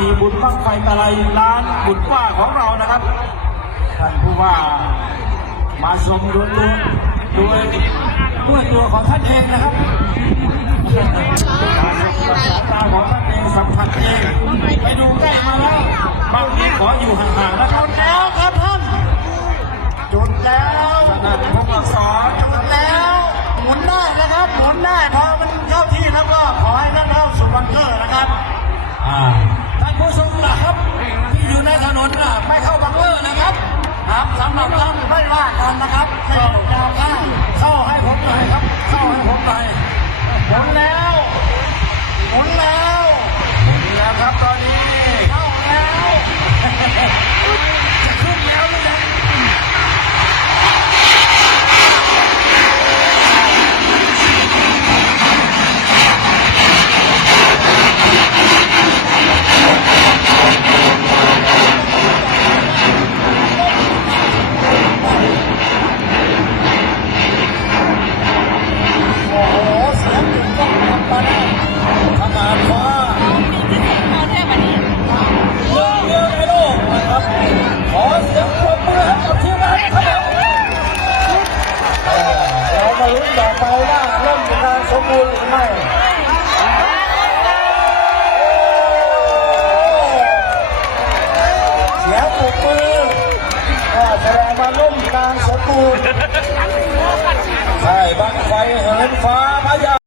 ณีบุญบั้งไฟตะไลล้านบุญว่าของเรานะครับท่านผู้ว่ามาชมด้วยตัวด้วยด้วยตัวของท่านเองนะครับ ครับสำหรับท่านไม่ว่ากันนะครับเข้าข้าเข้าให้ผมหน่อยครับเข้าให้ผมหน่อยหมุนแล้ว ลุ้นต่อไปว่าร่มจะทารสมบูรณ์หรือไม่เสียงปรบมือก็แสดงว่าร่มกลางสมบูรณ์ใช่บังไฟเหินฟ้าพระยา